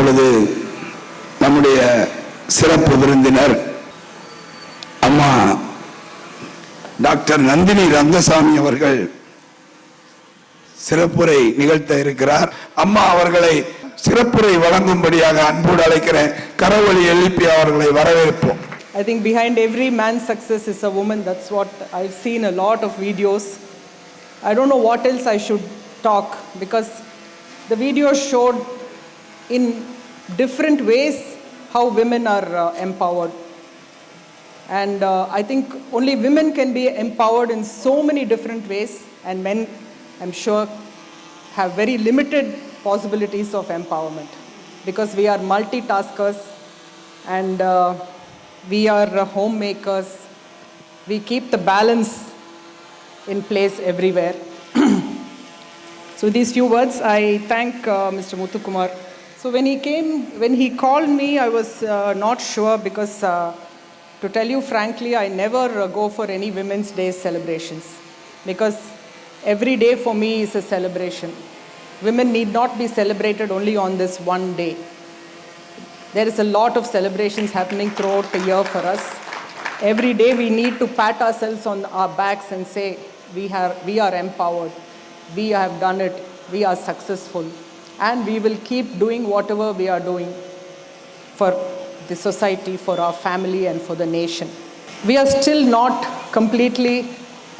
இப்பொழுது நம்முடைய சிறப்பு விருந்தினர் அம்மா டாக்டர் நந்தினி ரங்கசாமி அவர்கள் சிறப்புரை நிகழ்த்த இருக்கிறார். அம்மா அவர்களை சிறப்புரை வழங்கும்படியாக அன்போடு அழைக்கிறேன். கரவொலி எழுப்பி அவர்களை வரவேற்போம். I think behind every man's success is a woman. That's what I've seen a lot of videos. I don't know what else I should talk because the videos showed in different ways how women are empowered. And I think only women can be empowered in so many different ways, and men, I'm sure, have very limited possibilities of empowerment because we are multitaskers and we are homemakers. We keep the balance in place everywhere. So these few words, I thank Mr. Muthukumar. So when he called me, I was not sure because to tell you frankly, I never go for any Women's Day celebrations because every day for me is a celebration. Women need not be celebrated only on this one day. There is a lot of celebrations happening throughout the year for us. Every day we need to pat ourselves on our backs and say, we are empowered, we have done it, we are successful, and we will keep doing whatever we are doing for the society, for our family, and for the nation. We are still not completely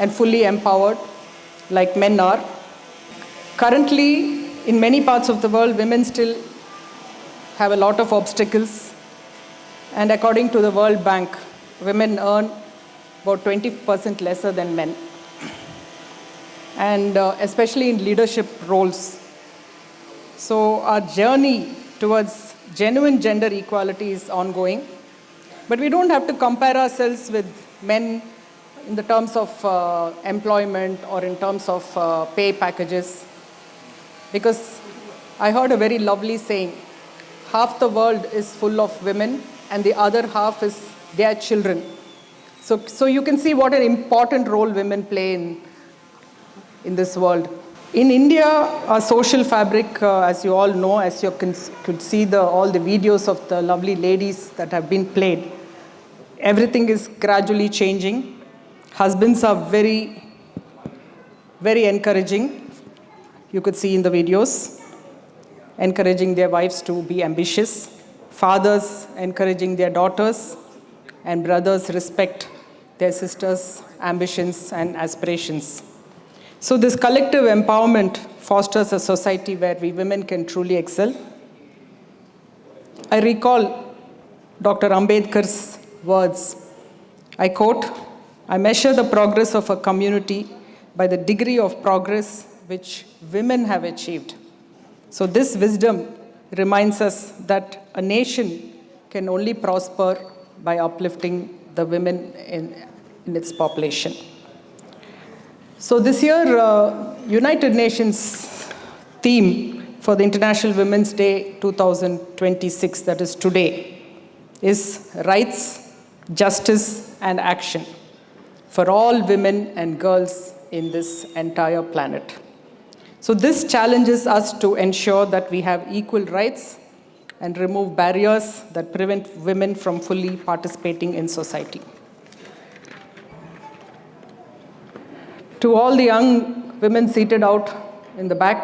and fully empowered like men are. Currently, in many parts of the world, women still have a lot of obstacles, and according to the World Bank, women earn about 20% lesser than men, and especially in leadership roles. So our journey towards genuine gender equality is ongoing, but we don't have to compare ourselves with men in the terms of employment or in terms of pay packages, because I heard a very lovely saying, half the world is full of women and the other half is their children. So you can see what an important role women play in this world. In India, our social fabric, as you all know, as you could see all the videos of the lovely ladies that have been played, everything is gradually changing. Husbands are very, very encouraging. You could see in the videos, encouraging their wives to be ambitious. Fathers encouraging their daughters, and brothers respect their sisters' ambitions and aspirations. So this collective empowerment fosters a society where we women can truly excel. I recall Dr. Ambedkar's words. I quote, "I measure the progress of a community by the degree of progress which women have achieved." So this wisdom reminds us that a nation can only prosper by uplifting the women in its population. So this year, United Nations theme for the International Women's Day 2026, that is today, is rights, justice, and action for all women and girls in this entire planet. So this challenges us to ensure that we have equal rights and remove barriers that prevent women from fully participating in society. To all the young women seated out in the back,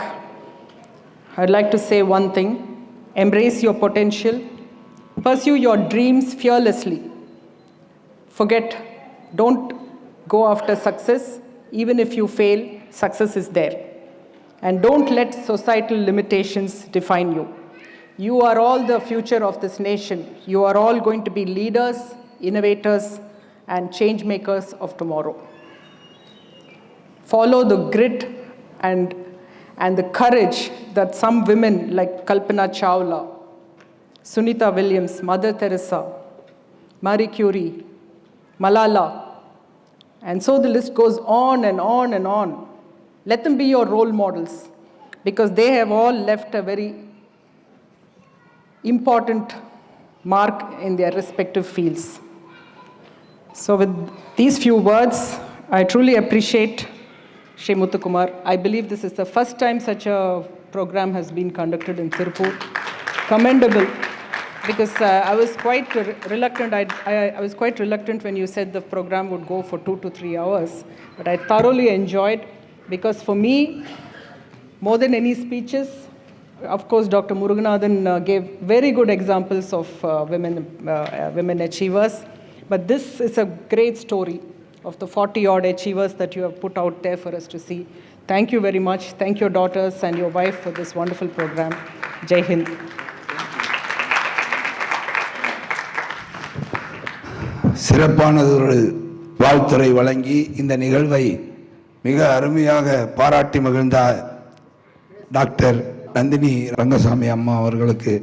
I'd like to say one thing: embrace your potential, pursue your dreams fearlessly. Don't go after success. Even if you fail, success is there. And don't let societal limitations define you. You are all the future of this nation. You are all going to be leaders, innovators, and change makers of tomorrow. Follow the grit and the courage that some women like Kalpana Chawla, Sunita Williams, Mother Teresa, Marie Curie, Malala, and so the list goes on and on and on. Let them be your role models because they have all left a very important mark in their respective fields. So with these few words, I truly appreciate Shri Muthukumar. I believe this is the first time such a program has been conducted in Tirupur. commendable. Because I was quite reluctant. I was quite reluctant when you said the program would go for 2 to 3 hours. But I thoroughly enjoyed, because for me, more than any speeches, of course, Dr. Muruganathan gave very good examples of women achievers. But this is a great story of the 40-odd achievers that you have put out there for us to see. Thank you very much. Thank your daughters and your wife for this wonderful program. Jai Hind. சிறப்பானதொரு வாழ்த்துரை வழங்கி இந்த நிகழ்வை மிக அருமையாக பாராட்டி மகிழ்ந்தார் doctor Nandini Rangasamy அம்மா அவர்களுக்கு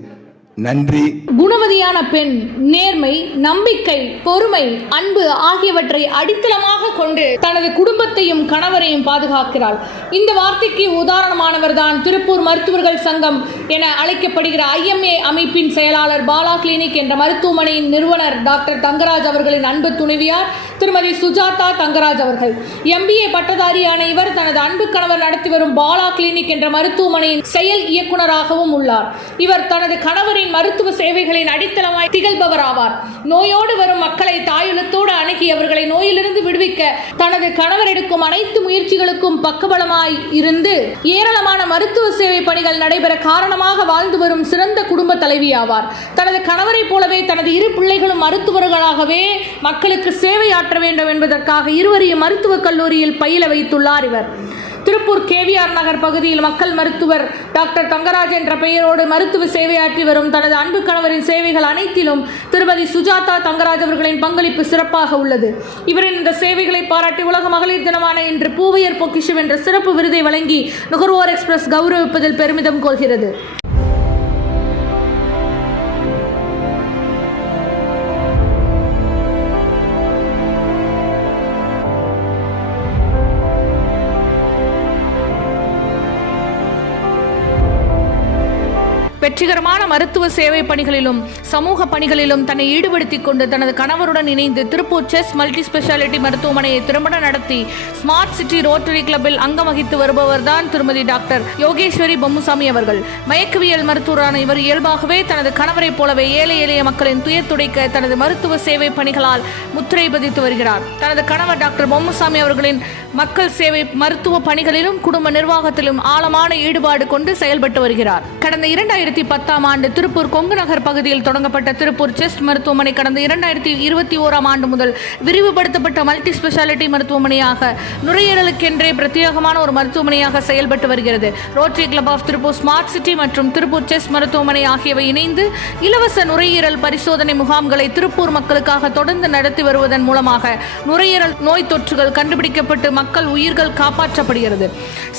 நன்றி. குணவதியான பெண் நேர்மை, நம்பிக்கை, பொறுமை, அன்பு ஆகியவற்றை அடித்தளமாக கொண்டு தனது குடும்பத்தையும் கணவரையும் பாதுகாக்கிறாள். இந்த வார்த்தைக்கு உதாரணமானவர் தான் திருப்பூர் மருத்துவர்கள் சங்கம் என அழைக்கப்படுகிற IMA அமைப்பின் செயலாளர் பாலா கிளினிக் என்ற மருத்துவமனையின் நிறுவனர் டாக்டர் தங்கராஜ் அவர்களின் அன்பு துணைவியார் திருமதி சுஜாதா தங்கராஜ் அவர்கள். MBA பட்டதாரியான இவர் தனது அன்பு கணவர் நடத்தி வரும் பாலா கிளினிக் என்ற மருத்துவமனையின் செயல் இயக்குநராகவும் உள்ளார். இவர் தனது கணவரின் மருத்துவ சேவைகளின் அடித்தளமாய் திகழ்பவர் ஆவார். நோயோடு வரும் மக்களை தாயுள்ளத்தோடு அணுகி அவர்களை நோயிலிருந்து விடுவிக்க தனது கணவர் எடுக்கும் அனைத்து முயற்சிகளுக்கும் பக்கபலமாய் இருந்து ஏராளமான மருத்துவ சேவை பணிகள் நடைபெற காரணமாக வாழ்ந்து வரும் சிறந்த குடும்ப தலைவி ஆவார். தனது கணவரை போலவே தனது இரு பிள்ளைகளும் மருத்துவர்களாகவே மக்களுக்கு சேவை ஆற்ற வேண்டும் என்பதற்காக இருவரையும் மருத்துவக் கல்லூரியில் பயில வைத்துள்ளார் இவர். திருப்பூர் KVR நகர் பகுதியில் மக்கள் மருத்துவர் டாக்டர் தங்கராஜ் என்ற பெயரோடு மருத்துவ சேவையாற்றி வரும் தனது அன்பு கணவரின் சேவைகள் அனைத்திலும் திருமதி சுஜாதா தங்கராஜ் அவர்களின் பங்களிப்பு சிறப்பாக உள்ளது. இவரின் இந்த சேவைகளை பாராட்டி உலக மகளிர் தினமான இன்று பூவையர் பொக்கிஷம் என்ற சிறப்பு விருதை வழங்கி நுகர்வோர் எக்ஸ்பிரஸ் கௌரவிப்பதில் பெருமிதம் கொள்கிறது. வெற்றிகரமான மருத்துவ சேவை பணிகளிலும் சமூக பணிகளிலும் தன்னை ஈடுபடுத்திக் கொண்டு தனது கணவருடன் இணைந்து திருப்பூர் செஸ் மல்டி ஸ்பெஷாலிட்டி மருத்துவமனையை திறம்பட நடத்தி ஸ்மார்ட் சிட்டி ரோட்டரி கிளப்பில் அங்கம் வகித்து வருபவர் தான் திருமதி டாக்டர் யோகேஸ்வரி பொம்முசாமி அவர்கள். மயக்கவியல் மருத்துவரான இவர் இயல்பாகவே தனது கணவரை போலவே ஏழை எளிய மக்களின் துயர் துடைக்க தனது மருத்துவ சேவை பணிகளால் முத்திரை பதித்து வருகிறார். தனது கணவர் டாக்டர் பொம்முசாமி அவர்களின் மக்கள் சேவை மருத்துவ பணிகளிலும் குடும்ப நிர்வாகத்திலும் ஆழமான ஈடுபாடு கொண்டு செயல்பட்டு வருகிறார். கடந்த 2010ஆம் ஆண்டு திருப்பூர் கொங்கு நகர் பகுதியில் தொடங்கப்பட்ட திருப்பூர் செஸ்ட் மருத்துவமனை கடந்த 2021ஆம் ஆண்டு முதல் விரிவுபடுத்தப்பட்ட மல்டி ஸ்பெஷாலிட்டி மருத்துவமனையாக நுரையீரலுக்கென்றே பிரத்யேகமான ஒரு மருத்துவமனையாக செயல்பட்டு வருகிறது. Rotary club of Tiruppur smart city மற்றும் திருப்பூர் செஸ் மருத்துவமனை ஆகியவை இணைந்து இலவச நுரையீரல் பரிசோதனை முகாம்களை திருப்பூர் மக்களுக்காக தொடர்ந்து நடத்தி வருவதன் மூலமாக நுரையீரல் நோய் தொற்றுகள் கண்டுபிடிக்கப்பட்டு மக்கள் உயிர்கள் காப்பாற்றப்படுகிறது.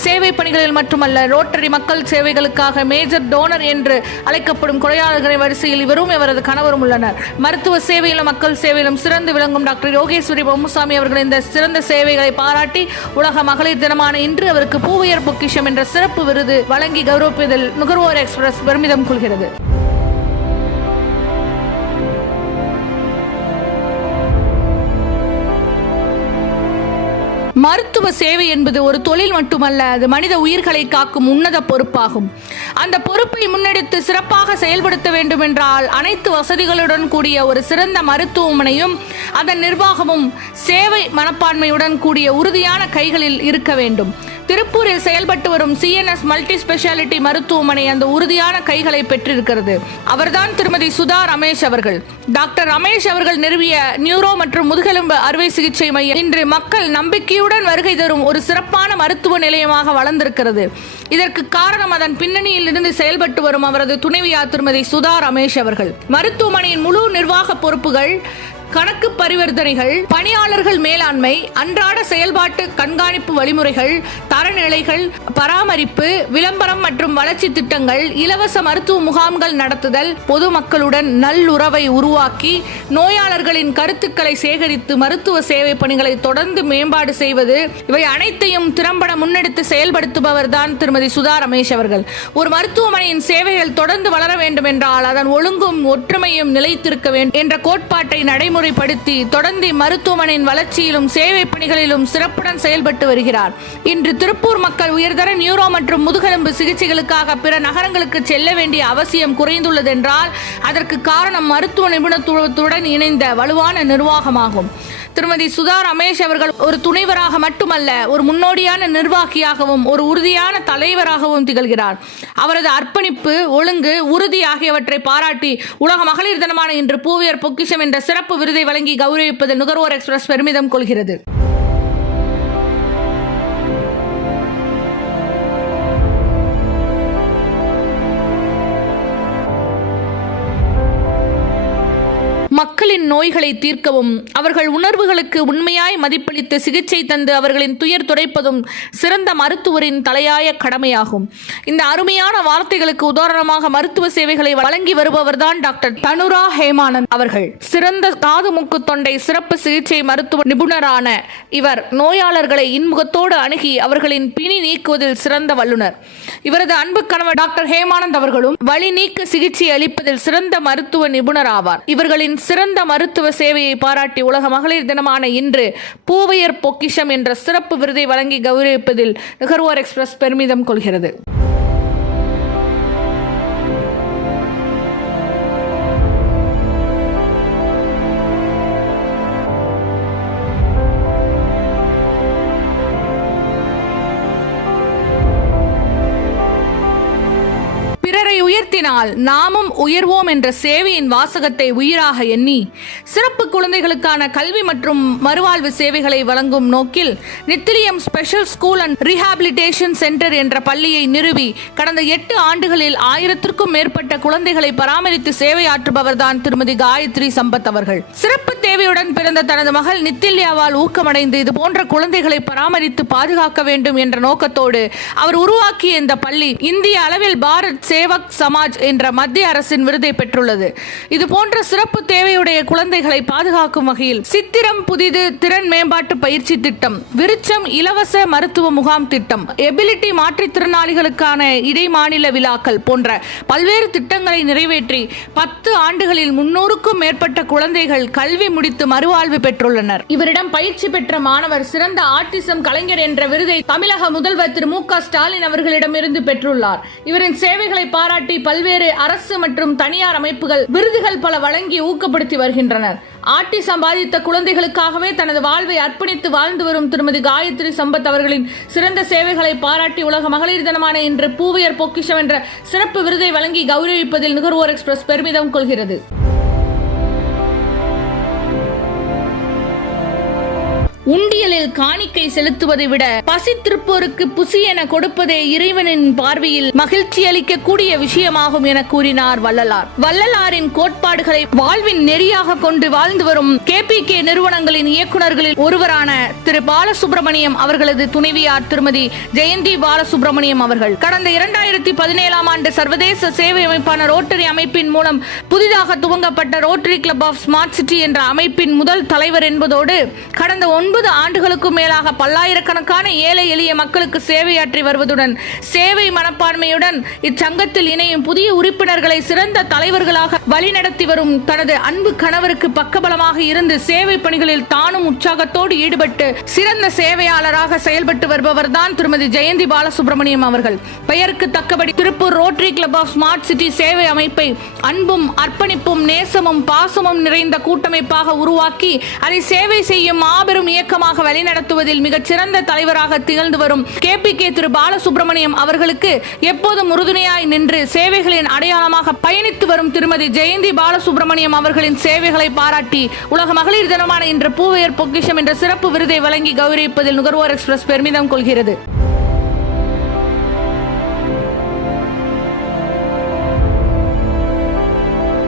சேவை பணிகளில் மட்டுமல்ல, ரோட்டரி மக்கள் சேவைகளுக்காக மேஜர் டோனர் என்று அழைக்கப்படும் கொடையாளர்களின் வரிசையில் இவரும் இவரது கணவரும் உள்ளனர். மருத்துவ சேவையிலும் மக்கள் சேவையிலும் சிறந்து விளங்கும் டாக்டர் யோகேஸ்வரி பொம்முசாமி அவர்கள் இந்த சிறந்த சேவைகளை பாராட்டி உலக மகளிர் தினமான இன்று அவருக்கு பூவையர் பொக்கிஷம் என்ற சிறப்பு விருது வழங்கி கௌரவிப்பதில் நுகர்வோர் எக்ஸ்பிரஸ் பெருமிதம் கொள்கிறது. மருத்துவ சேவை என்பது ஒரு தொழில் மட்டுமல்ல, அது மனித உயிர்களை காக்கும் உன்னத பொறுப்பாகும். அந்த பொறுப்பை முன்னெடுத்து சிறப்பாக செயல்படுத்த வேண்டும் என்றால் அனைத்து வசதிகளுடன் கூடிய ஒரு சிறந்த மருத்துவமனையும் அதன் நிர்வாகமும் சேவை மனப்பான்மையுடன் கூடிய உறுதியான கைகளில் இருக்க வேண்டும். திருப்பூரில் செயல்பட்டு வரும் CNS மல்டி ஸ்பெஷாலிட்டி மருத்துவமனை அந்த உறுதியான கைகளை பெற்றிருக்கிறது. அவர்தான் திருமதி சுதா ரமேஷ் அவர்கள். டாக்டர் ரமேஷ் அவர்கள் நிறுவிய நியூரோ மற்றும் முதுகெலும்பு அறுவை சிகிச்சை மையம் இன்று மக்கள் நம்பிக்கையுடன் வருகை தரும் ஒரு சிறப்பான மருத்துவ நிலையமாக வளர்ந்திருக்கிறது. இதற்கு காரணம் அதன் பின்னணியில் இருந்து செயல்பட்டு வரும் அவரது துணைவியார் திருமதி சுதா ரமேஷ் அவர்கள். மருத்துவமனையின் முழு நிர்வாக பொறுப்புகள், கணக்கு பரிவர்த்தனைகள், பணியாளர்கள் மேலாண்மை, அன்றாட செயல்பாட்டு கண்காணிப்பு வழிமுறைகள், தரநிலைகள், பராமரிப்பு, விளம்பரம் மற்றும் வளர்ச்சி திட்டங்கள், இலவச மருத்துவ முகாம்கள் நடத்துதல், பொதுமக்களுடன் நல்லுறவை உருவாக்கி நோயாளர்களின் கருத்துக்களை சேகரித்து மருத்துவ சேவை பணிகளை தொடர்ந்து மேம்பாடு செய்வது, இவை அனைத்தையும் திறம்பட முன்னெடுத்து செயல்படுத்துபவர் தான் திருமதி சுதா ரமேஷ் அவர்கள். ஒரு மருத்துவமனையின் சேவைகள் தொடர்ந்து வளர வேண்டும் என்றால் அதன் ஒழுங்கும் ஒற்றுமையும் நிலைத்திருக்க வேண்டும் என்ற கோட்பாட்டை நடைமுறை நடைமுறைப்படுத்தி தொடர்ந்து மருத்துவமனையின் வளர்ச்சியிலும் சேவை பணிகளிலும் சிறப்புடன் செயல்பட்டு வருகிறார். இன்று திருப்பூர் மக்கள் உயர்தர நியூரோ மற்றும் முதுகெலும்பு சிகிச்சைகளுக்காக பிற நகரங்களுக்கு செல்ல வேண்டிய அவசியம் குறைந்துள்ளதென்றால் அதற்கு காரணம் மருத்துவ நிபுணத்துவத்துடன் இணைந்த வலுவான நிர்வாகமாகும். திருமதி சுதா ரமேஷ் அவர்கள் ஒரு துணைவராக மட்டுமல்ல, ஒரு முன்னோடியான நிர்வாகியாகவும் ஒரு உறுதியான தலைவராகவும் திகழ்கிறார். அவரது அர்ப்பணிப்பு, ஒழுங்கு, உறுதி ஆகியவற்றை பாராட்டி உலக மகளிர் தினமான இன்று பூவியர் பொக்கிஷம் என்ற சிறப்பு விருதை வழங்கி கௌரவிப்பதில் நுகர்வோர் எக்ஸ்பிரஸ் பெருமிதம் கொள்கிறது. மக்களின் நோய்களை தீர்க்கவும் அவர்கள் உணர்வுகளுக்கு உண்மையாய் மதிப்பளித்து சிகிச்சை தந்து அவர்களின் துயர் துடைப்பதும் சிறந்த மருத்துவரின் தலையாய கடமையாகும். இந்த அருமையான வார்த்தைகளுக்கு உதாரணமாக மருத்துவ சேவைகளை வழங்கி வருபவர்தான் டாக்டர் தனுரா ஹேமானந்த் அவர்கள். சிறந்த காது மூக்கு தொண்டை சிறப்பு சிகிச்சை மருத்துவ நிபுணரான இவர் நோயாளர்களை இன்முகத்தோடு அணுகி அவர்களின் பிணி நீக்குவதில் சிறந்த வல்லுநர். இவரது அன்பு கணவர் டாக்டர் ஹேமானந்த் அவர்களும் வலி நீக்க சிகிச்சை அளிப்பதில் சிறந்த மருத்துவ நிபுணர் ஆவார். இவர்களின் சிறந்த மருத்துவ சேவையை பாராட்டி உலக மகளிர் தினமான இன்று பூவையர் பொக்கிஷம் என்ற சிறப்பு விருதை வழங்கி கௌரவிப்பதில் நுகர்வோர் எக்ஸ்பிரஸ் பெருமிதம் கொள்கிறது. பிறரை உயர்த்தினால் நாமும் உயர்வோம் என்ற சேவையின் வாசகத்தை உயிராக எண்ணி சிறப்பு குழந்தைகளுக்கான கல்வி மற்றும் மறுவாழ்வு சேவைகளை வழங்கும் நோக்கில் Nithiliyam special school and rehabilitation centre என்ற பள்ளியை நிறுவி கடந்த 8 ஆண்டுகளில் 1000க்கும் மேற்பட்ட குழந்தைகளை பராமரித்து சேவையாற்றுபவர் தான் திருமதி காயத்ரி சம்பத் அவர்கள். சிறப்பு தேவையுடன் பிறந்த தனது மகள் நித்தில்யாவால் ஊக்கமடைந்து இது போன்ற குழந்தைகளை பராமரித்து பாதுகாக்க வேண்டும் என்ற நோக்கத்தோடு அவர் உருவாக்கிய இந்த பள்ளி இந்திய அளவில் பாரத் சேவக் சமாஜ் என்ற மத்திய அரசின் விருதை பெற்றுள்ளது. இது போன்ற சிறப்பு தேவையுடைய குழந்தைகளை பாதுகாக்கும் வகையில் சித்திரம் புதிது திறன் மேம்பாட்டு பயிற்சி திட்டம், விருச்சம் இலவச மருத்துவ முகாம் திட்டம், எபிலிட்டி மாற்றுத்திறனாளிகளுக்கான இடைமாநில விழாக்கள் போன்ற பல்வேறு திட்டங்களை நிறைவேற்றி 10 ஆண்டுகளில் 300க்கும் மேற்பட்ட குழந்தைகள் கல்வி முடித்து மறுவாழ்வு பெற்றுள்ளனர். இவரிடம் பயிற்சி பெற்ற மாணவர் சிறந்த ஆட்டிசம் கலைஞர் என்ற விருதை தமிழக முதல்வர் திரு மு.க. ஸ்டாலின் அவர்களிடமிருந்து பெற்றுள்ளார். இவரின் சேவைகளை பாராட்டி பல்வேறு அரசு மற்றும் தனியார் அமைப்புகள் விருதுகள் பல வழங்கி ஊக்கப்படுத்தி வருகின்றனர். ஆட்டிசம் பாதித்த குழந்தைகளுக்காகவே தனது வாழ்வை அர்ப்பணித்து வாழ்ந்து வரும் திருமதி காயத்ரி சம்பத் அவர்களின் சிறந்த சேவைகளை பாராட்டி உலக மகளிர் தினமான இன்று பூவையர் பொக்கிஷம் என்ற சிறப்பு விருதை வழங்கி கௌரவிப்பதில் நுகர்வோர் எக்ஸ்பிரஸ் பெருமிதம் கொள்கிறது. உண்டியலில் காணிக்கை செலுத்துவதை விட பசித்திருப்போருக்கு புசி என கொடுப்பதே இறைவனின் பார்வையில் மகிழ்ச்சி அளிக்கக்கூடிய விஷயமாகும் என கூறினார் வள்ளலார். வள்ளலாரின் கோட்பாடுகளை வாழ்வின் நெறியாக கொண்டு வாழ்ந்து வரும் KPK நிறுவனங்களின் இயக்குநர்களில் ஒருவரான திரு பாலசுப்ரமணியம் அவர்களது துணைவியார் திருமதி ஜெயந்தி பாலசுப்ரமணியம் அவர்கள் கடந்த 2017ஆம் ஆண்டு சர்வதேச சேவை அமைப்பான ரோட்டரி அமைப்பின் மூலம் புதிதாக துவங்கப்பட்ட rotary club of smart city என்ற அமைப்பின் முதல் தலைவர் என்பதோடு கடந்த 9 ஆண்டுகளுக்கும் மேலாக பல்லாயிரக்கணக்கான ஏழை எளிய மக்களுக்கு சேவையாற்றி வருவதுடன் சேவை மனப்பான்மையுடன் இச்சங்கத்தில் இணையும் புதிய உறுப்பினர்களை சிறந்த தலைவர்களாக வழிநடத்தி வரும் தனது அன்பு கணவருக்கு பக்கபலமாக இருந்து சேவை பணிகளில் தானும் உற்சாகத்தோடு ஈடுபட்டு சிறந்த சேவையாளராக செயல்பட்டு வருபவர் தான் திருமதி ஜெயந்தி பாலசுப்ரமணியம் அவர்கள். பெயருக்கு தக்கபடி Tiruppur rotary club of smart city சேவை அமைப்பை அன்பும் அர்ப்பணிப்பும் நேசமும் பாசமும் நிறைந்த கூட்டமைப்பாக உருவாக்கி அதை சேவை செய்யும் மாபெரும் இயக்கமாக வழிநடத்துவதில் மிகச் சிறந்த தலைவராக திகழ்ந்து வரும் KPK திரு பாலசுப்ரமணியம் அவர்களுக்கு எப்போதும் உறுதுணையாய் நின்று சேவைகளின் அடையாளமாக பயணித்து வரும் திருமதி ஜெயந்தி பாலசுப்ரமணியம் அவர்களின் சேவைகளை பாராட்டி உலக மகளிர் தினமான இன்று பூவையர் பொக்கிஷம் என்ற சிறப்பு விருதை வழங்கி கௌரவிப்பதில் நுகர்வோர் எக்ஸ்பிரஸ் பெருமிதம் கொள்கிறது.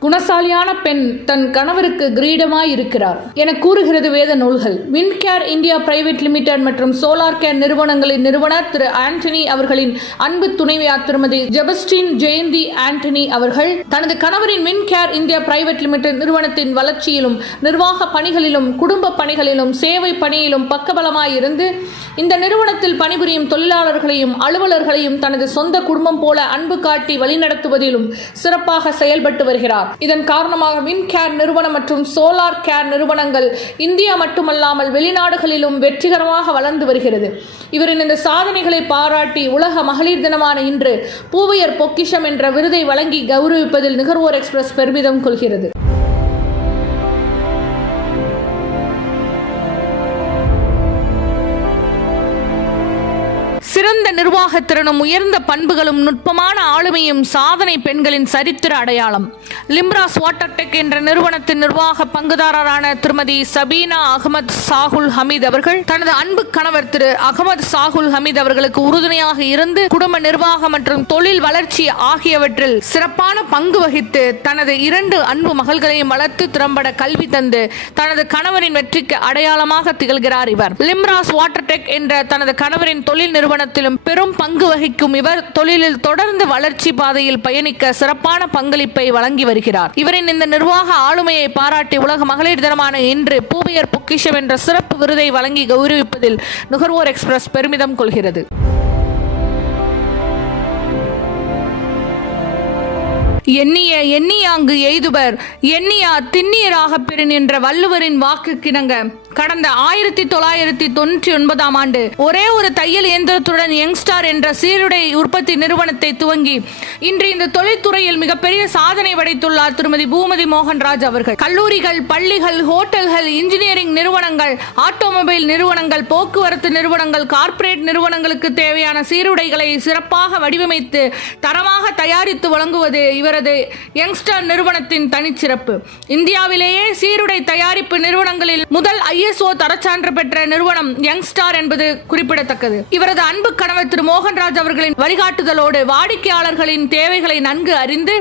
குணசாலியான பெண் தன் கணவருக்கு கிரீடமாய் இருக்கிறார் என கூறுகிறது வேத நூல்கள். வின்கேர் இந்தியா பிரைவேட் லிமிடெட் மற்றும் சோலார் கேர் நிறுவனங்களின் நிறுவனர் திரு ஆண்டனி அவர்களின் அன்பு துணைவியார் திருமதி ஜெபஸ்டின் ஜெயந்தி ஆண்டனி அவர்கள் தனது கணவரின் வின்கேர் இந்தியா பிரைவேட் லிமிடெட் நிறுவனத்தின் வளர்ச்சியிலும் நிர்வாக பணிகளிலும் குடும்ப பணிகளிலும் சேவை பணியிலும் பக்கபலமாய் இருந்து இந்த நிறுவனத்தில் பணிபுரியும் தொழிலாளர்களையும் அலுவலர்களையும் தனது சொந்த குடும்பம் போல அன்பு காட்டி வழிநடத்துவதிலும் சிறப்பாக செயல்பட்டு வருகிறார். இதன் காரணமாக வின்கேர் நிறுவனம் மற்றும் சோலார் கேர் நிறுவனங்கள் இந்தியா மட்டுமல்லாமல் வெளிநாடுகளிலும் வெற்றிகரமாக வளர்ந்து வருகிறது. இவரின் இந்த சாதனைகளை பாராட்டி உலக மகளிர் தினமான இன்று பூவையர் பொக்கிஷம் என்ற விருதை வழங்கி கௌரவிப்பதில் நுகர்வோர் எக்ஸ்பிரஸ் பெருமிதம் கொள்கிறது. சிறந்த நிர்வாகத்திறனும் உயர்ந்த பண்புகளும் நுட்பமான ஆளுமையும் சாதனை பெண்களின் சரித்திர அடையாளம். லிம்ராஸ் வாட்டர்டெக் என்ற நிறுவனத்தின் நிர்வாக பங்குதாரரான திருமதி சபீனா அகமது சாகுல் ஹமீத் அவர்கள் தனது அன்பு கணவர் திரு அகமது சாகுல் ஹமீத் அவர்களுக்கு உறுதுணையாக இருந்து குடும்ப நிர்வாகம் மற்றும் தொழில் வளர்ச்சி ஆகியவற்றில் சிறப்பான பங்கு வகித்து தனது 2 அன்பு மகள்களையும் வளர்த்து திறம்பட கல்வி தந்து தனது கணவரின் வெற்றிக்கு அடையாளமாக திகழ்கிறார் இவர். லிம்ராஸ் வாட்டர்டெக் என்ற தனது கணவரின் தொழில் நிறுவனத்திலும் பெரும் பங்கு வகிக்கும் இவர் தொழிலில் தொடர்ந்து வளர்ச்சி பாதையில் பயணிக்க சிறப்பான பங்களிப்பை வழங்கி வருகிறார். இவரின் இந்த நிர்வாக ஆளுமையை பாராட்டி உலக மகளிர் தினமான இன்று பூவையர் பொக்கிஷம் என்ற சிறப்பு விருதை வழங்கி கௌரவிப்பதில் நுகர்வோர் எக்ஸ்பிரஸ் பெருமிதம் கொள்கிறது. எண்ணியாங்கு எய்துவர் எண்ணியா திண்ணீராக பெறின் என்ற வள்ளுவரின் வாக்கு கிணங்க கடந்த 1999 ஆண்டு ஒரே ஒரு தையல் இயந்திரத்துடன் யங்ஸ்டார் என்ற சீருடை உற்பத்தி நிறுவனத்தை துவங்கி இன்று இந்த தொழில்துறையில் மிகப்பெரிய சாதனை படைத்துள்ளார் திருமதி பூமதி மோகன்ராஜ் அவர்கள். கல்லூரிகள், பள்ளிகள், ஹோட்டல்கள், இன்ஜினியரிங் நிறுவனங்கள், ஆட்டோமொபைல் நிறுவனங்கள், போக்குவரத்து நிறுவனங்கள், கார்ப்பரேட் நிறுவனங்களுக்கு தேவையான சீருடைகளை சிறப்பாக வடிவமைத்து தரமாக தயாரித்து வழங்குவது இவரது யங்ஸ்டார் நிறுவனத்தின் தனிச்சிறப்பு. இந்தியாவிலேயே சீருடை தயாரிப்பு நிறுவனங்களில் முதல் ISO தரச்சான்று பெற்ற நிறுவனம் யங்ஸ்டார் என்பது குறிப்பிடத்தக்கது. இவரது அன்பு கணவர் திரு மோகன்ராஜ் அவர்களின் வழிகாட்டுதலோடு வாடிக்கையாளர்களின் தேவைகளை நன்கு அறிந்து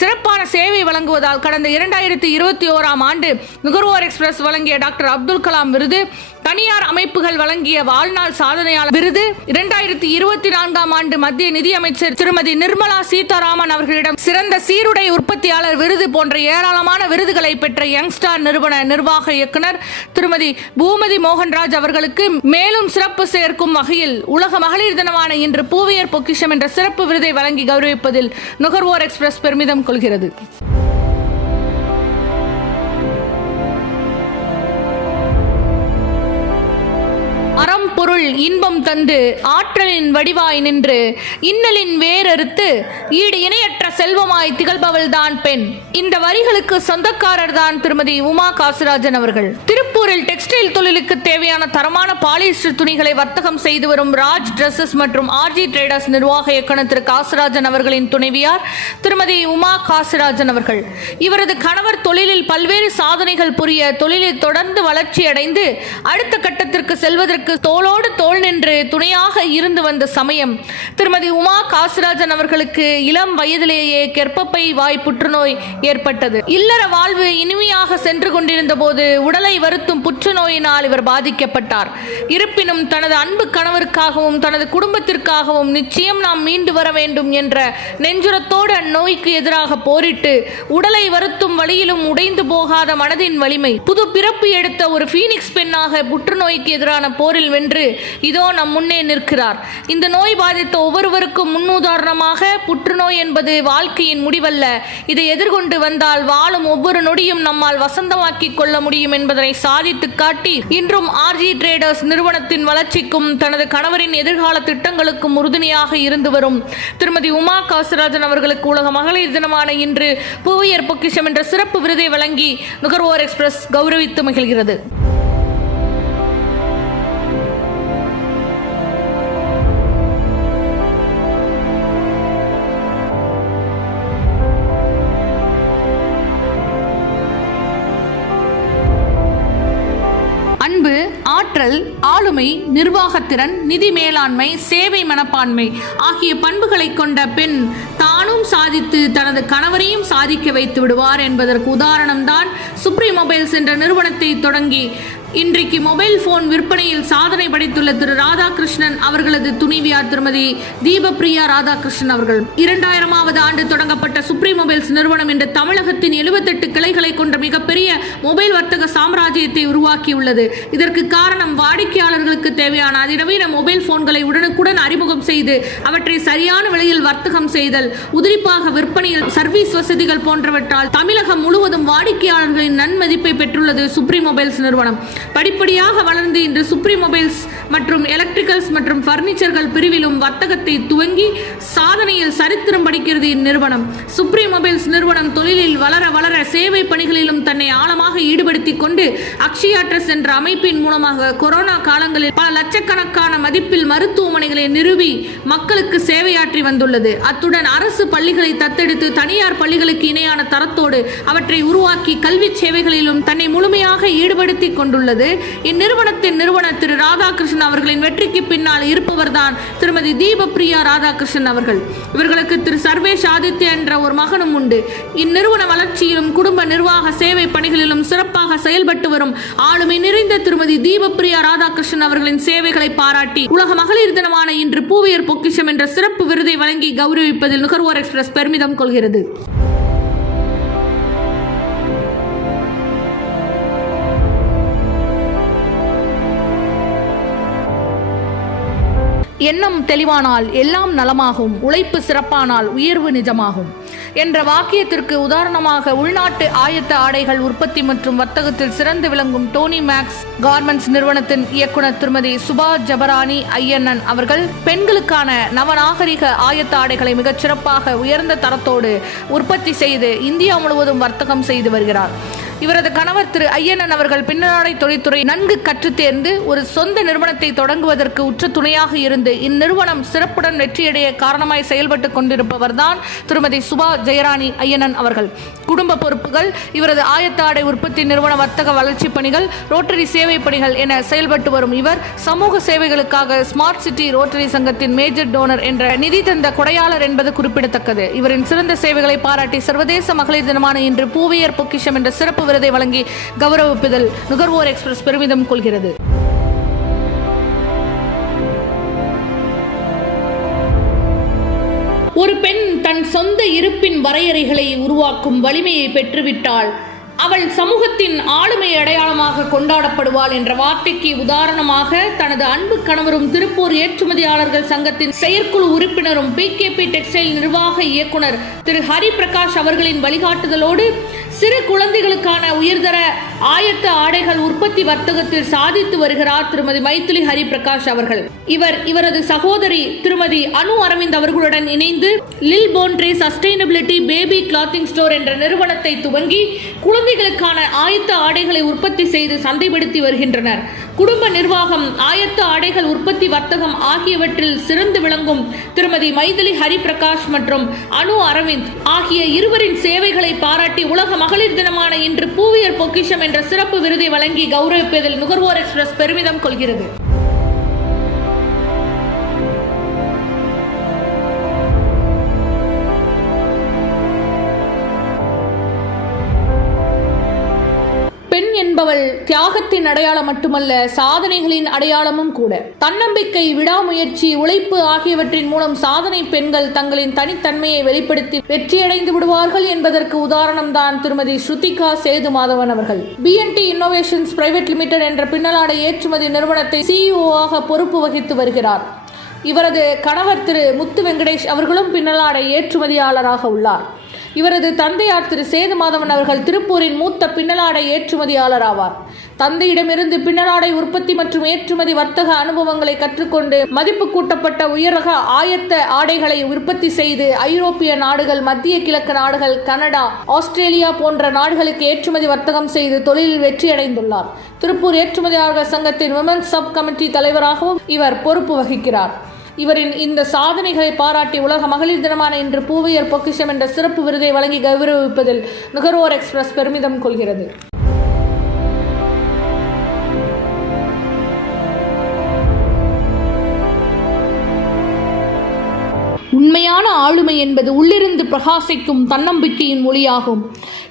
சிறப்பான சேவை வழங்குவதால் கடந்த 2021 ஆண்டு நுகர்வோர் எக்ஸ்பிரஸ் வழங்கிய டாக்டர் அப்துல் கலாம் விருது, தனியார் அமைப்புகள் வழங்கிய வாழ்நாள் சாதனையாளர் விருது, 2024 ஆண்டு மத்திய நிதியமைச்சர் திருமதி நிர்மலா சீதாராமன் அவர்களிடம் சிறந்த சீருடை உற்பத்தியாளர் விருது போன்ற ஏராளமான விருதுகளை பெற்ற யங்ஸ்டார் நிறுவன நிர்வாக இயக்குனர் திருமதி பூமதி மோகன்ராஜ் அவர்களுக்கு மேலும் சிறப்பு சேர்க்கும் வகையில் உலக மகளிர் தினமான இன்று பூவையர் பொக்கிஷம் என்ற சிறப்பு விருதை வழங்கி கௌரவிப்பதில் நுகர்வோர் எக்ஸ்பிரஸ் பெருமிதம் கொள்கிறது. அறம் பொருள் இன்பம் தந்து ஆற்றலின் வடிவாய் நின்று இன்னலின் வேறறுத்து ஈடு இணையற்ற செல்வமாய் திகழ்பவள் தான் பெண். இந்த வரிகளுக்கு சொந்தக்காரர் தான் திருமதி உமா காசிராஜன் அவர்கள். திருப்பூரில் டெக்ஸ்டைல் தொழிலுக்கு தேவையான தரமான பாலிஸ்டர் துணிகளை வர்த்தகம் செய்து வரும் ராஜ் டிரெஸ்ஸஸ் மற்றும் RG ட்ரேடர்ஸ் நிர்வாக இயக்குனர் திரு காசிராஜன் அவர்களின் துணைவியார் திருமதி உமா காசிராஜன் அவர்கள். இவரது கணவர் தொழிலில் பல்வேறு சாதனைகள் புரிய தொழிலில் தொடர்ந்து வளர்ச்சி அடைந்து அடுத்த கட்டத்திற்கு செல்வதற்கு தோளோடு தோள் நின்று துணையாக இருந்து வந்த சமயம் திருமதி உமா காசிராஜன் அவர்களுக்கு இளம் வயதிலேயே கர்ப்பப்பை வாய் புற்றுநோய் ஏற்பட்டது. இல்லற வாழ்வு இனிமையாக சென்று கொண்டிருந்த போது உடலை வருத்தும் புற்றுநோயினால் இவர் பாதிக்கப்பட்டார். இருப்பினும் தனது அன்பு கணவருக்காகவும் தனது குடும்பத்திற்காகவும் நிச்சயம் நாம் மீண்டு வர வேண்டும் என்ற நெஞ்சுரத்தோடு அந்நோய்க்கு எதிராக போரிட்டு உடலை வருத்தும் வழியிலும் உடைந்து போகாத மனதின் வலிமை, புது பிறப்பு எடுத்த ஒரு பீனிக்ஸ் பெண்ணாக புற்றுநோய்க்கு எதிரான போரில் வென்று இதோ நம் முன்னே நிற்கிறார். இந்த நோய் பாதித்த ஒவ்வொருவருக்கும் முன்னுதாரணமாக புற்றுநோய் என்பது வாழ்க்கையின் முடிவல்ல, இதை எதிர்கொண்டு வந்தால் வாழும் ஒவ்வொரு நொடியும் நம்மால் வசந்தமாக்கிக் கொள்ள முடியும் என்பதனை சாதித்து காட்டி இன்றும் RG ட்ரேடர்ஸ் நிறுவனத்தின் வளர்ச்சிக்கும் தனது கணவரின் எதிர்கால திட்டங்களுக்கும் உறுதுணையாக இருந்து வரும் திருமதி உமா காசிராஜன் அவர்களுக்கு உலக மகளிர் தினமான இன்று பூவையர் பொக்கிஷம் என்ற சிறப்பு விருதை வழங்கி நுகர்வோர் எக்ஸ்பிரஸ் கௌரவித்து மகிழ்கிறது. அன்பு, ஆற்றல், ஆளுமை, நிர்வாகத்திறன், நிதி மேலாண்மை, சேவை மனப்பான்மை ஆகிய பண்புகளை கொண்ட பெண் தானும் சாதித்து தனது கணவரையும் சாதிக்க வைத்து விடுவார் என்பதற்கு உதாரணம்தான் சுப்ரீம் மொபைல்ஸ் என்ற நிறுவனத்தை தொடங்கி இன்றைக்கு மொபைல் போன் விற்பனையில் சாதனை படைத்துள்ள திரு ராதாகிருஷ்ணன் அவர்களது துணைவியார் திருமதி தீபப்பிரியா ராதாகிருஷ்ணன் அவர்கள் 2000ஆவது ஆண்டு தொடங்கப்பட்ட சுப்ரீம் மொபைல்ஸ் நிறுவனம் என்ற தமிழகத்தின் 78 கிளைகளை கொண்ட மிகப்பெரிய மொபைல் வர்த்தக சாம்ராஜ்யத்தை உருவாக்கியுள்ளது. இதற்கு காரணம் வாடிக்கையாளர்களுக்கு தேவையான அதிநவீன மொபைல் போன்களை உடனுக்குடன் அறிமுகம் செய்து அவற்றை சரியான விலையில் வர்த்தகம் செய்தல், உதிரிப்பாக விற்பனையில் சர்வீஸ் வசதிகள் போன்றவற்றால் தமிழகம் முழுவதும் வாடிக்கையாளர்களின் நன்மதிப்பை பெற்றுள்ளது சுப்ரீம் மொபைல்ஸ் நிறுவனம். படிப்படியாக வளர்ந்து இன்று சுப்ரீம் மொபைல்ஸ் மற்றும் எலக்ட்ரிக்கல்ஸ் மற்றும் பர்னிச்சர்கள் பிரிவிலும் வர்த்தகத்தை துவங்கி சாதனையில் சரித்திரம் படிக்கிறது இந்நிறுவனம். சுப்ரீம் மொபைல்ஸ் நிறுவனம் தொழிலில் வளர வளர சேவை பணிகளிலும் தன்னை ஆழமாக ஈடுபடுத்திக் கொண்டு அக்ஷயா ட்ரஸ்ட் என்ற அமைப்பின் மூலமாக கொரோனா காலங்களில் பல லட்சக்கணக்கான மதிப்பில் மருத்துவமனைகளை நிறுவி மக்களுக்கு சேவையாற்றி வந்துள்ளது. அத்துடன் அரசு பள்ளிகளை தத்தெடுத்து தனியார் பள்ளிகளுக்கு இணையான தரத்தோடு அவற்றை உருவாக்கி கல்வி சேவைகளிலும் தன்னை முழுமையாக ஈடுபடுத்திக் கொண்டுள்ளது. இந்நிறுவனத்தின் நிறுவனர் திரு ராதாகிருஷ்ணன் அவர்களின் வெற்றிக்கு பின்னால் இருப்பவர்தான் திருமதி தீபப்பிரியா ராதாகிருஷ்ணன் அவர்கள். இவர்களுக்கு திரு சர்வேஷ் ஆதித்யா என்ற ஒரு மகனும் உண்டு. இந்நிறுவன வளர்ச்சியிலும் குடும்ப நிர்வாக சேவை பணிகளிலும் சிறப்பாக செயல்பட்டு வரும் ஆளுமை நிறைந்த திருமதி தீபப்பிரியா ராதாகிருஷ்ணன் அவர்களின் சேவைகளை பாராட்டி உலக மகளிர் தினமான இன்று பூவியர் பொக்கிஷம் என்ற சிறப்பு விருதை வழங்கி கௌரவிப்பதில் நுகர்வோர் எக்ஸ்பிரஸ் பெருமிதம் கொள்கிறது. எண்ணம் தெளிவானால் எல்லாம் நலமாகும், உழைப்பு சிறப்பானால் உயர்வு நிஜமாகும் என்ற வாக்கியத்திற்கு உதாரணமாக உள்நாட்டு ஆயத்த ஆடைகள் உற்பத்தி மற்றும் வர்த்தகத்தில் சிறந்து விளங்கும் டோனி மேக்ஸ் கார்மெண்ட்ஸ் நிறுவனத்தின் இயக்குனர் திருமதி சுபா ஜபராணி ஐயண்ணன் அவர்கள் பெண்களுக்கான நவநாகரிக ஆயத்த ஆடைகளை மிகச் சிறப்பாக உயர்ந்த தரத்தோடு உற்பத்தி செய்து இந்தியா முழுவதும் வர்த்தகம் செய்து வருகிறார். இவரது கணவர் திரு ஐயண்ணன் அவர்கள் பின்னலாடை தொழில்துறை நன்கு கற்றுத் தேர்ந்து ஒரு சொந்த நிறுவனத்தை தொடங்குவதற்கு உற்ற துணையாக இருந்து இந்நிறுவனம் சிறப்புடன் வெற்றியடைய காரணமாய் செயல்பட்டு கொண்டிருப்பவர்தான் திருமதி சுபா ஜெயராணி ஐயண்ணன் அவர்கள். குடும்ப பொறுப்புகள், இவரது ஆயத்த ஆடை உற்பத்தி நிறுவன வர்த்தக வளர்ச்சி பணிகள், ரோட்டரி சேவை பணிகள் என செயல்பட்டு வரும் இவர் சமூக சேவைகளுக்காக ஸ்மார்ட் சிட்டி ரோட்டரி சங்கத்தின் மேஜர் டோனர் என்ற நிதி தந்த கொடையாளர் என்பது குறிப்பிடத்தக்கது. இவரின் சிறந்த சேவைகளை பாராட்டி சர்வதேச மகளிர் தினமான இன்று பூவியர் பொக்கிஷம் என்ற சிறப்பு விருதை வழங்கி கௌரவிப்பதில் நுகர்வோர் எக்ஸ்பிரஸ் பெருமிதம் கொள்கிறது. ஒரு பெண் தன் சொந்த இருப்பின் வரையறைகளை உருவாக்கும் வலிமையை பெற்றுவிட்டால் அவள் சமூகத்தின் ஆளுமை அடையாளமாக கொண்டாடப்படுவாள் என்ற வார்த்தைக்கு உதாரணமாக தனது அன்பு கணவரும் திருப்பூர் ஏற்றுமதியாளர்கள் சங்கத்தின் செயற்குழு உறுப்பினரும் PKP டெக்ஸ்டைல் நிர்வாக இயக்குனர் திரு ஹரி பிரகாஷ் அவர்களின் வழிகாட்டுதலோடு சிறு குழந்தைகளுக்கான உயர்தர ஆயத்த ஆடைகள் உற்பத்தி வர்த்தகத்தில் சாதித்து வருகிறார் திருமதி மைதிலி ஹரி பிரகாஷ் அவர்கள். இவரது சகோதரி திருமதி அனு அரவிந்த் அவர்களுடன் இணைந்து லில் போன்ட்ரே சஸ்டைனபிலிட்டி பேபி கிளாத்திங் ஸ்டோர் என்ற நிறுவனத்தை துவங்கி குழந்தைகளுக்கான ஆயத்த ஆடைகளை உற்பத்தி செய்து சந்தைப்படுத்தி வருகின்றனர். குடும்ப நிர்வாகம், ஆயத்த ஆடைகள் உற்பத்தி வர்த்தகம் ஆகியவற்றில் சிறந்து விளங்கும் திருமதி மைதிலி ஹரி பிரகாஷ் மற்றும் அனு அரவிந்த் ஆகிய இருவரின் சேவைகளை பாராட்டி உலக மகளிர் தினமான இன்று பூவியர் பொக்கிஷம் என்ற சிறப்பு விருதை வழங்கி கௌரவிப்பதில் நுகர்வோர் எக்ஸ்பிரஸ் பெருமிதம் கொள்கிறது. பெண் என்பவள் தியாகத்தின் அடையாளம் மட்டுமல்ல, சாதனைகளின் அடையாளமும் கூட. தன்னம்பிக்கை, விடாமுயற்சி, உழைப்பு ஆகியவற்றின் மூலம் சாதனை பெண்கள் தங்களின் தனித்தன்மையை வெளிப்படுத்தி வெற்றியடைந்து விடுவார்கள் என்பதற்கு உதாரணம்தான் திருமதி ஸ்ருதிகா சேது மாதவன் அவர்கள். BNT இன்னோவேஷன்ஸ் பிரைவேட் லிமிடெட் என்ற பின்னலாடை ஏற்றுமதி நிறுவனத்தை CEO-ஆக பொறுப்பு வகித்து வருகிறார். இவரது கணவர் திரு முத்து வெங்கடேஷ் அவர்களும் பின்னலாடை ஏற்றுமதியாளராக உள்ளார். இவரது தந்தையார் திரு சேது மாதவன் அவர்கள் திருப்பூரின் மூத்த பின்னலாடை ஏற்றுமதியாளர் ஆவார். தந்தையிடமிருந்து பின்னலாடை உற்பத்தி மற்றும் ஏற்றுமதி வர்த்தக அனுபவங்களை கற்றுக்கொண்டு மதிப்பு கூட்டப்பட்ட உயரக ஆயத்த ஆடைகளை உற்பத்தி செய்து ஐரோப்பிய நாடுகள், மத்திய கிழக்கு நாடுகள், கனடா, ஆஸ்திரேலியா போன்ற நாடுகளுக்கு ஏற்றுமதி வர்த்தகம் செய்து தொழிலில் வெற்றியடைந்துள்ளார். திருப்பூர் ஏற்றுமதியாளர்கள் சங்கத்தின் விமன்ஸ் சப் கமிட்டி தலைவராகவும் இவர் பொறுப்பு வகிக்கிறார். இவரின் இந்த சாதனைகளை பாராட்டி உலக மகளிர் தினமான இன்று பூவியர் பொக்கிஷம் என்ற சிறப்பு விருதை வழங்கி கௌரவிப்பதில் நுகர்வோர் எக்ஸ்பிரஸ் பெருமிதம் கொள்கிறது. உண்மையான ஆளுமை என்பது உள்ளிருந்து பிரகாசிக்கும் தன்னம்பிக்கையின் ஒளியாகும்.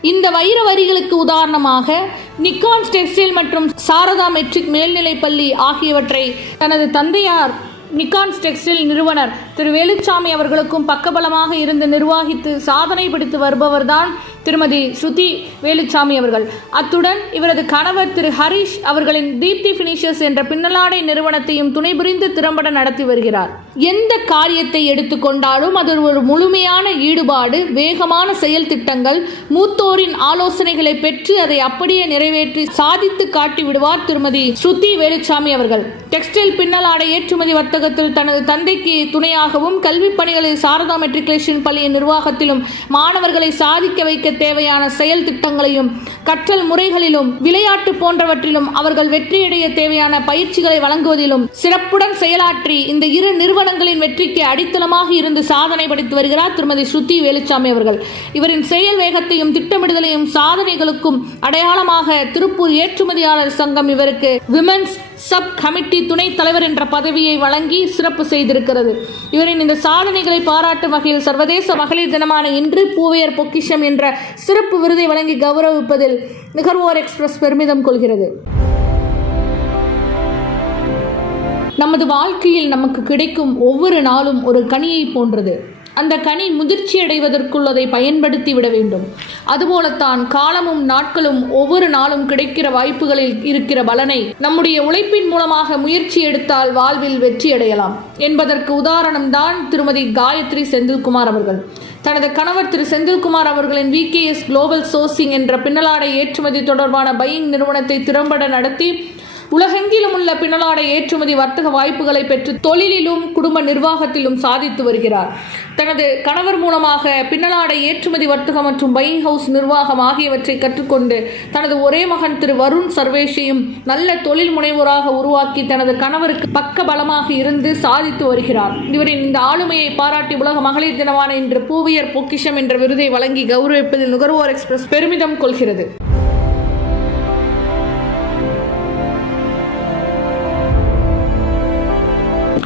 இந்த வைர வரிகளுக்கு உதாரணமாக நிக்கான்ஸ் டெக்ஸ்டைல் மற்றும் சாரதா மெட்ரிக் மேல்நிலைப் பள்ளி ஆகியவற்றை தனது தந்தையார் நிக்கான்ஸ் டெக்ஸ்டைல் நிறுவனர் திரு வேலுச்சாமி அவர்களுக்கும் பக்கபலமாக இருந்து நிர்வாகித்து சாதனை பிடித்து வருபவர்தான் திருமதி ஸ்ருதி வேலுச்சாமி அவர்கள். அத்துடன் இவரது கணவர் திரு ஹரிஷ் அவர்களின் தீப்தி ஃபினிஷர்ஸ் என்ற பின்னலாடை நிறுவனத்தையும் துணை புரிந்து திறம்பட நடத்தி வருகிறார். எந்த காரியத்தை எடுத்துக்கொண்டாலும் அதில் ஒரு முழுமையான ஈடுபாடு, வேகமான செயல் திட்டங்கள், மூத்தோரின் ஆலோசனைகளை பெற்று அதை அப்படியே நிறைவேற்றி சாதித்து காட்டி விடுவார் திருமதி ஸ்ருதி வேலுச்சாமி அவர்கள். டெக்ஸ்டைல் பின்னலாடை ஏற்றுமதி வர்த்தகத்தில் தனது தந்தைக்கு துணையாகவும், கல்வி பணிகளில் சாரதா மெட்ரிகுலேஷன் பள்ளியின் நிர்வாகத்திலும் மாணவர்களை சாதிக்க வைக்க தேவையான செயல் திட்டங்களையும், கற்றல் முறைகளிலும், விளையாட்டு போன்றவற்றிலும் அவர்கள் வெற்றியடைய தேவையான பயிற்சிகளை வழங்குவதிலும் சிறப்புடன் செயலாற்றி இந்த இரு நிறுவனங்களின் வெற்றிக்கு அடித்தளமாக இருந்து சாதனை படைத்து வருகிறார் திருமதி ஸ்ருதி வேலுச்சாமி அவர்கள். இவரின் செயல் வேகத்தையும் திட்டமிடுதலையும் சாதனைகளுக்கும் அடையாளமாக திருப்பூர் ஏற்றுமதியாளர் சங்கம் இவருக்கு விமென்ஸ் சப் கமிட்டி துணைத் தலைவர் என்ற பதவியை வழங்கி சிறப்பு செய்திருக்கிறது. இவரின் இந்த சாதனைகளை பாராட்டும் வகையில் சர்வதேச மகளிர் தினமான இன்று பூவையர் பொக்கிஷம் என்ற சிறப்பு விருதை வழங்கி கௌரவிப்பதில் நுகர்வோர் எக்ஸ்பிரஸ் பெருமிதம் கொள்கிறது. நமது வாழ்க்கையில் நமக்கு கிடைக்கும் ஒவ்வொரு நாளும் ஒரு கனியை போன்றது. அந்த கனி முதிர்ச்சி அடைவதற்குள் அதை பயன்படுத்தி விட வேண்டும். அதுபோலத்தான் காலமும் நாட்களும் ஒவ்வொரு நாளும் கிடைக்கிற வாய்ப்புகளில் இருக்கிற பலனை நம்முடைய உழைப்பின் மூலமாக முயற்சி எடுத்தால் வாழ்வில் வெற்றி அடையலாம் என்பதற்கு உதாரணம்தான் திருமதி காயத்ரி செந்தில்குமார் அவர்கள். தனது கணவர் திரு செந்தில்குமார் அவர்களின் VKS குளோபல் சோர்சிங் என்ற பின்னலாடை ஏற்றுமதி தொடர்பான பையிங் நிறுவனத்தை திறம்பட நடத்தி உலகெங்கிலும் உள்ள பின்னலாடை ஏற்றுமதி வர்த்தக வாய்ப்புகளை பெற்று தொழிலிலும் குடும்ப நிர்வாகத்திலும் சாதித்து வருகிறார். தனது கணவர் மூலமாக பின்னலாடை ஏற்றுமதி வர்த்தகம் மற்றும் பையிங் ஹவுஸ் நிர்வாகம் ஆகியவற்றை கற்றுக்கொண்டு தனது ஒரே மகன் திரு வருண் சர்வேஷையும் நல்ல தொழில் முனைவோராக உருவாக்கி தனது கணவருக்கு பக்க பலமாக இருந்து சாதித்து வருகிறார். இவரின் இந்த ஆளுமையை பாராட்டி உலக மகளிர் தினமான இன்று பூவையர் பொக்கிஷம் என்ற விருதை வழங்கி கௌரவிப்பதில் நுகர்வோர் எக்ஸ்பிரஸ் பெருமிதம் கொள்கிறது.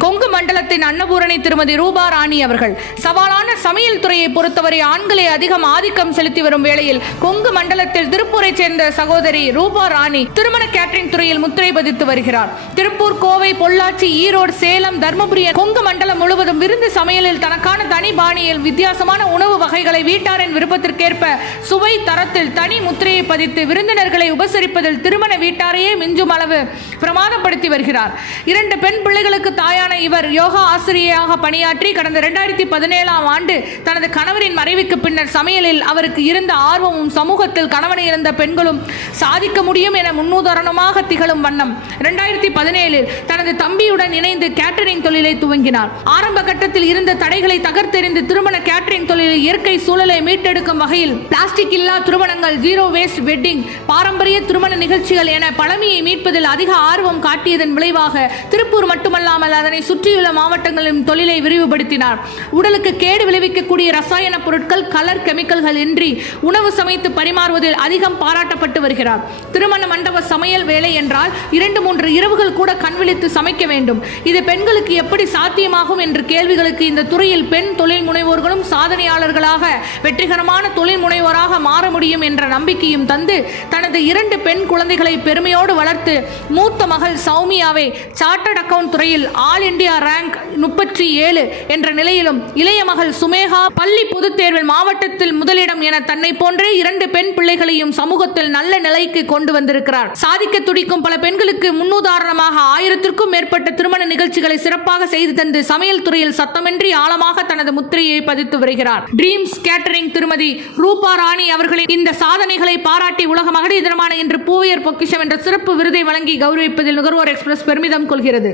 கொங்கு மண்டலத்தின் அன்னபூரணி திருமதி ரூபா ராணி அவர்கள் சவாலான சமையல் துறையை பொறுத்தவரை ஆண்களே அதிகம் ஆதிக்கம் செலுத்தி வரும் வேளையில் கொங்கு மண்டலத்தில் திருப்பூரை சேர்ந்த சகோதரி ரூபா ராணி திருமண கேட்டரிங் துறையில் முத்திரை பதித்து வருகிறார். திருப்பூர், கோவை, பொள்ளாச்சி, ஈரோடு, சேலம், தர்மபுரி, கொங்கு மண்டலம் முழுவதும் விருந்து சமையலில் தனக்கான தனி பாணியில் வித்தியாசமான உணவு வகைகளை வீட்டாரின் விருப்பத்திற்கேற்ப சுவை தரத்தில் தனி முத்திரையை பதித்து விருந்தினர்களை உபசரிப்பதில் திருமண வீட்டாரையே மிஞ்சும் அளவு பிரமாதப்படுத்தி வருகிறார். 2 பெண் பிள்ளைகளுக்கு தாயான இவர் யோகா ஆசிரியராக பணியாற்றி கடந்த 2017ஆம் ஆண்டு தனது கணவரின் மறைவுக்கு பின்னர் சமையலில் அவருக்கு இருந்த ஆர்வமும் சமூகத்தில் கணவனை இழந்த பெண்களும் சாதிக்க முடியும் என முன்னுதாரணமாக திகழும் வண்ணம் 2017இல் தனது தம்பியுடன் இணைந்து கேட்டரிங் தொழிலை துவங்கினார். ஆரம்ப கட்டத்தில் இருந்த தடைகளை தகர்த்தெறிந்து திருமண கேட்டரிங் தொழிலில் இயற்கை சூழலை மீட்டெடுக்கும் வகையில் பிளாஸ்டிக் இல்லா திருமணங்கள், ஜீரோ வேஸ்ட் வெட்டிங், பாரம்பரிய திருமண நிகழ்ச்சிகள் என பழமையை மீட்பதில் அதிக ஆர்வம் காட்டியதன் விளைவாக திருப்பூர் மட்டுமல்லாமல் அதனை சுற்றியுள்ள மாவட்டங்களிலும் தொழிலை விரிவுபடுத்தினார். உடலுக்கு கேடு விளைவிக்கக்கூடிய ரசாயன பொருட்கள், கலர் கெமிக்கல்கள் இன்றி உணவு சமைத்து பரிமாறுவதில் அதிகம் பாராட்டப்பட்டு வருகிறார். திருமண மண்டப சமையல் வேலை என்றால் 2-3 இரவுகள் கூட கண்விழித்து சமைக்க வேண்டும். இது பெண்களுக்கு எப்படி சாத்தியமாகும் என்ற கேள்விகளுக்கு இந்த துறையில் பெண் தொழில் முனைவோர்களும் சாதனையாளர்களாக வெற்றிகரமான தொழில் முனைவோராக மாற முடியும் என்ற நம்பிக்கையும் தந்து தனது 2 பெண் குழந்தைகளை பெருமையோடு வளர்த்து மூத்த மகள் சௌமியாவை சார்ட்டர்ட் அக்கவுண்ட் துறையில் ஆல் இந்தியா ரேங்க் 37 என்ற நிலையிலும், இளைய மகள் சுமேகா பள்ளி பொதுத் தேர்வில் மாவட்டத்தில் முதலிடம் என தன்னை போன்றே 2 பெண் பிள்ளைகளையும் சமூகத்தில் நல்ல நிலைக்கு கொண்டு வந்திருக்கிறார். சாதிக்க துடிக்கும் பல பெண்களுக்கு முன்னுதாரணமாக 1000க்கும் மேற்பட்ட திருமண நிகழ்ச்சிகளை சிறப்பாக செய்து தந்து சமையல் துறையில் சத்தமின்றி ஆழமாக தனது முத்திரையை பதித்து வருகிறார். ட்ரீம்ஸ் கேட்டரிங் திருமதி ரூபா ராணி அவர்களின் இந்த சாதனைகளை பாராட்டி உலக மகளிர் தினமான இன்று பூவையர் பொக்கிஷம் என்ற சிறப்பு விருதை வழங்கி கௌரவிப்பதில் நுகர்வோர் எக்ஸ்பிரஸ் பெருமிதம் கொள்கிறது.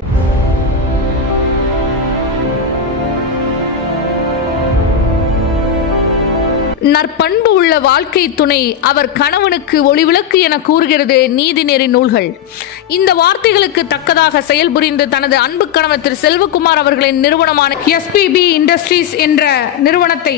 நற்பண்பு உள்ள வாழ்க்கை துணை அவர் கணவனுக்கு ஒளிவிளக்கு என கூறுகிறது நீதிநெறி நூல்கள். இந்த வார்த்தைகளுக்கு தக்கதாக செயல்புரிந்து தனது அன்பு கணவர் திரு செல்வகுமார் அவர்களின் நிறுவனமான எஸ்பிபி இண்டஸ்ட்ரீஸ் என்ற நிறுவனத்தை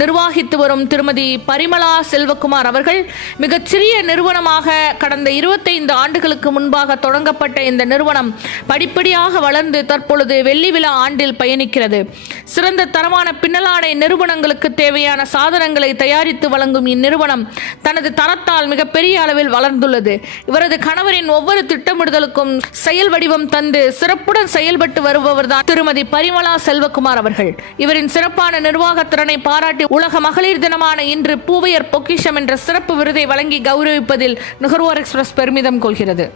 நிர்வாகித்து வரும் திருமதி பரிமளா செல்வகுமார் அவர்கள் மிகச்சிறிய நிறுவனமாக கடந்த 25 ஆண்டுகளுக்கு முன்பாக தொடங்கப்பட்ட இந்த நிறுவனம் படிப்படியாக வளர்ந்து தற்பொழுது வெள்ளி விழா ஆண்டில் பயணிக்கிறது. சிறந்த தரமான பின்னலாடை நிறுவனங்களுக்கு தேவையான சாதனங்களை தயாரித்து வழங்கும் இந்நிறுவனம் தனது தரத்தால் மிகப்பெரிய அளவில் வளர்ந்துள்ளது. இவரது கணவரின் ஒவ்வொரு திட்டமிடுதலுக்கும் செயல் வடிவம் தந்து சிறப்புடன் செயல்பட்டு வருபவர்தான் திருமதி பரிமளா செல்வகுமார் அவர்கள். இவரின் சிறப்பான நிர்வாக திறனை பாராட்டி உலக மகளிர் தினமான இன்று பூவையர் பொக்கிஷம் என்ற சிறப்பு விருதை வழங்கி கௌரவிப்பதில் நுகர்வோர் எக்ஸ்பிரஸ் பெருமிதம் கொள்கிறது.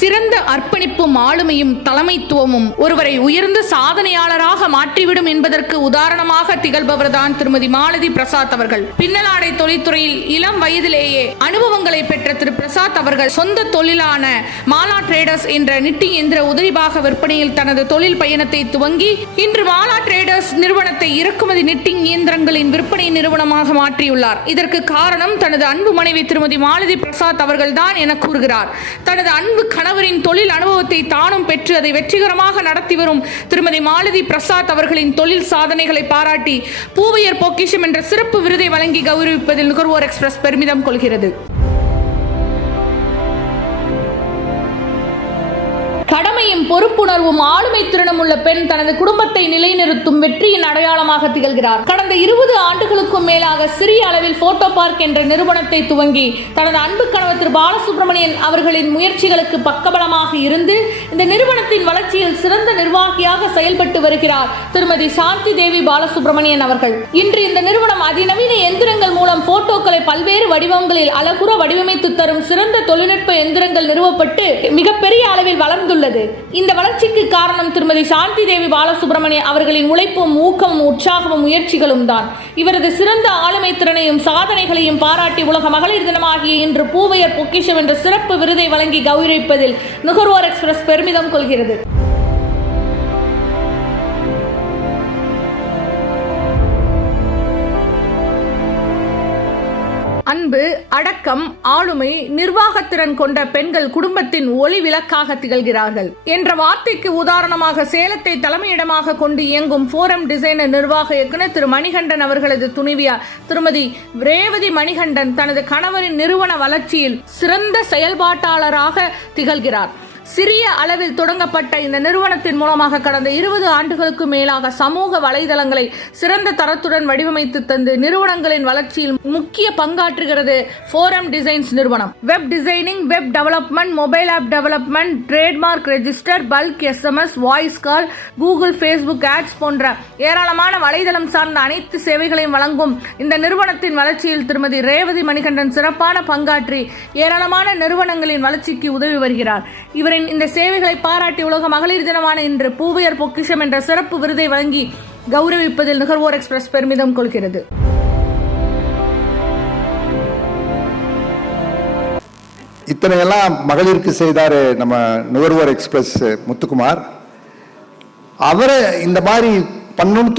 சிறந்த அர்ப்பணிப்பும் ஆளுமையும் தலைமைத்துவமும் ஒருவரை உயர்ந்த சாதனையாளராக மாற்றிவிடும் என்பதற்கு உதாரணமாக திகழ்பவர்தான் திருமதி மாலதி பிரசாத் அவர்கள். பின்னலாடை தொழில்துறையில் இளம் வயதிலேயே அனுபவங்களை பெற்ற திரு பிரசாத் அவர்கள் சொந்த தொழிலான மாலா டிரேடர்ஸ் என்ற நிட்டிங் எந்திர உதிரிபாக விற்பனையில் தனது தொழில் பயணத்தை துவங்கி இன்று மாலா டிரேடர்ஸ் நிறுவனத்தை இறக்குமதி நிட்டிங் இயந்திரங்களின் விற்பனை நிறுவனமாக மாற்றியுள்ளார். இதற்கு காரணம் தனது அன்பு மனைவி திருமதி மாலதி பிரசாத் அவர்கள் தான் என கூறுகிறார். தனது அன்பு கணவரின் தொழில் அனுபவத்தை தானும் பெற்று அதை வெற்றிகரமாக நடத்தி வரும் திருமதி மாலதி பிரசாத் அவர்களின் தொழில் சாதனைகளை பாராட்டி பூவையர் பொக்கிஷம் என்ற சிறப்பு விருதை வழங்கி கௌரவிப்பதில் நுகர்வோர் எக்ஸ்பிரஸ் பெருமிதம் கொள்கிறது. கடமையும் பொறுப்புணர்வும் ஆளுமை திறனும் உள்ள பெண் தனது குடும்பத்தை நிலைநிறுத்தும் வெற்றியின் அடையாளமாக திகழ்கிறார். கடந்த 20 ஆண்டுகளுக்கும் மேலாக சிறிய அளவில் போட்டோ பார்க் என்ற நிறுவனத்தை துவங்கி தனது அன்பு கணவர் திரு பாலசுப்ரமணியன் அவர்களின் முயற்சிகளுக்கு பக்கபலமாக இருந்து இந்த நிறுவனத்தின் வளர்ச்சியில் சிறந்த நிர்வாகியாக செயல்பட்டு வருகிறார் திருமதி சாந்தி தேவி பாலசுப்ரமணியன் அவர்கள். இன்று இந்த நிறுவனம் அதிநவீன எந்திரங்கள் மூலம் போட்டோக்களை பல்வேறு வடிவங்களில் அழகுற வடிவமைத்து தரும் சிறந்த தொழில்நுட்ப எந்திரங்கள் நிறுவப்பட்டு மிகப்பெரிய அளவில் வளர்ந்துள்ளது. இந்த வளர்ச்சிக்கு காரணம் திருமதி சாந்தி தேவி பாலசுப்ரமணியன் அவர்களின் உழைப்பும் ஊக்கமும் உற்சாகமும் முயற்சிகளும் தான். இவரது சிறந்த ஆளுமை திறனையும் சாதனைகளையும் பாராட்டி உலக மகளிர் தினமாகிய இன்று பூவையர் பொக்கிஷம் என்ற சிறப்பு விருதை வழங்கி கௌரவிப்பதில் நுகர்வோர் எக்ஸ்பிரஸ் பெருமிதம் கொள்கிறது. அன்பு, அடக்கம், ஆளுமை, நிர்வாகத்திறன் கொண்ட பெண்கள் குடும்பத்தின் ஒளி விளக்காக திகழ்கிறார்கள் என்ற வார்த்தைக்கு உதாரணமாக சேலத்தை தலைமையிடமாக கொண்டு இயங்கும் ஃபோரம் டிசைனர் நிர்வாக இயக்குனர் திரு மணிகண்டன் அவர்களது துணைவியார் திருமதி ரேவதி மணிகண்டன் தனது கணவரின் நிறுவன வளர்ச்சியில் சிறந்த செயல்பாட்டாளராக திகழ்கிறார். சிறிய அளவில் தொடங்கப்பட்ட இந்த நிறுவனத்தின் மூலமாக கடந்த 20 ஆண்டுகளுக்கு மேலாக சமூக வலைதளங்களை சிறந்த தரத்துடன் வடிவமைத்து தந்து நிறுவனங்களின் வளர்ச்சியில் முக்கிய பங்காற்றுகிறது ஃபோரம் டிசைன்ஸ் நிறுவனம். Web designing, web development, mobile app development, trademark register, bulk SMS, voice call, Google, Facebook ads போன்ற ஏராளமான வலைதளம் சார்ந்த அனைத்து சேவைகளையும் வழங்கும் இந்த நிறுவனத்தின் வளர்ச்சியில் திருமதி ரேவதி மணிகண்டன் சிறப்பான பங்காற்றி ஏராளமான நிறுவனங்களின் வளர்ச்சிக்கு உதவி வருகிறார். இவரின் இந்த சேவைகளை பாராட்டி உலக மகளிர் தினமான இன்று பூவையர் பொக்கிஷம் என்ற சிறப்பு விருதை வழங்கி கௌரவிப்பதில் நுகர்வோர் எக்ஸ்பிரஸ் பெருமிதம் கொள்கிறது. இத்தனையெல்லாம் மகளிருக்கு செய்தார் நம்ம நுகர்வோர் எக்ஸ்பிரஸ் முத்துக்குமார். அவரை இந்த மாதிரி பண்ணணும்னு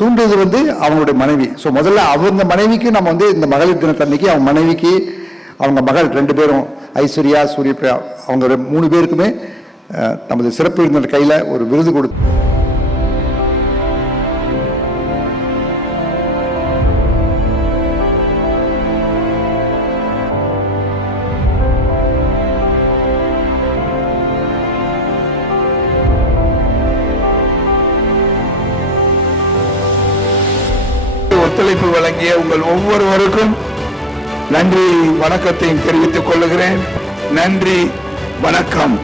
தூண்டுறது அவங்களுடைய மனைவி. ஸோ முதல்ல அவங்க மனைவிக்கு நம்ம இந்த மகளிர் தினத்தன்னைக்கு அவங்க மனைவிக்கு அவங்க மகள் 2 பேரும் ஐஸ்வர்யா, சூரியபிரியா, அவங்க 3 பேருக்குமே நமது சிறப்பு விருந்தினர் கையில் ஒரு விருது கொடுத்து ஒத்துழைப்பு வழங்கிய உங்கள் ஒவ்வொருவருக்கும் நன்றி வணக்கத்தையும் தெரிவித்துக் கொள்ளுகிறேன். நன்றி, வணக்கம்.